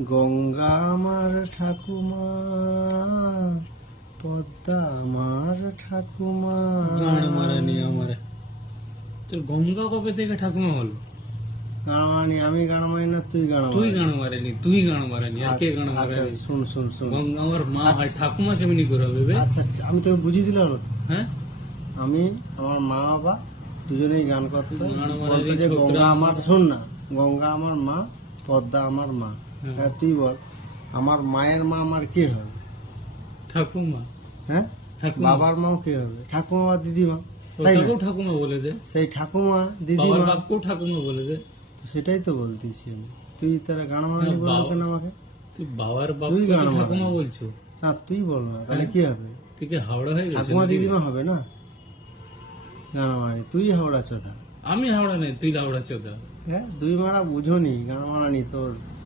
গঙ্গা আমার ঠাকুমা, পদ্মা আমার ঠাকুমা। গান মারানি আমারে। তোর গঙ্গা কবে থেকে ঠাকুমা হলো? গান মারানি আমি গান মারি না, তুই গান তুই মারানি। গান মারানি, তুই গান মারানি, আর কে গান আচ্ছা মারানি? শুন শুন শুন। গঙ্গা আমার মা হয়, ঠাকুমা কেমনি করে হবে বে? আচ্ছা আচ্ছা, আমি তোকে বুঝিয়ে দিলাম তো। হ্যাঁ, আমি আমার মা বাবা দুজনেই গান করতো, গান মারানি বলতো যে ছোকরা গঙ্গা আমার, আমার। শোন না, গঙ্গা আমার মা, পদ্মা আমার মা। হ্যাঁ। হ্যাঁ, তুই বল আমার মায়ের মা আমার কে হবে? ঠাকুমা। হ্যাঁ, ঠাকুমা। বাবার মাও কে হবে? ঠাকুমা বা দিদিমা, তাই না? ওটাকেও ঠাকুমা বলে দে। সেই ঠাকুমা বাবার দিদিমা, বাপকেও ঠাকুমা বলে দে। সেটাই তো বলতেছি আমি। তুই তারা গান মারানি না, বললো বাবা- কেন আমাকে? তুই বাবার তুই বাপকে গান ঠাকুমা মারানি। বলছো? না তুই বল না, তাহলে হ্যাঁ? কি হবে? তুই কি হাওড়া হয়ে গেছে ঠাকুমা নাকি? দিদিমা হবে না, গান মারানি। তুই হাওড়া চোদা। আমি হাওড়া নেই, তুই হাওড়া চোদা। হ্যাঁ, দুই মারা বুঝোনি গান মারানি তোর।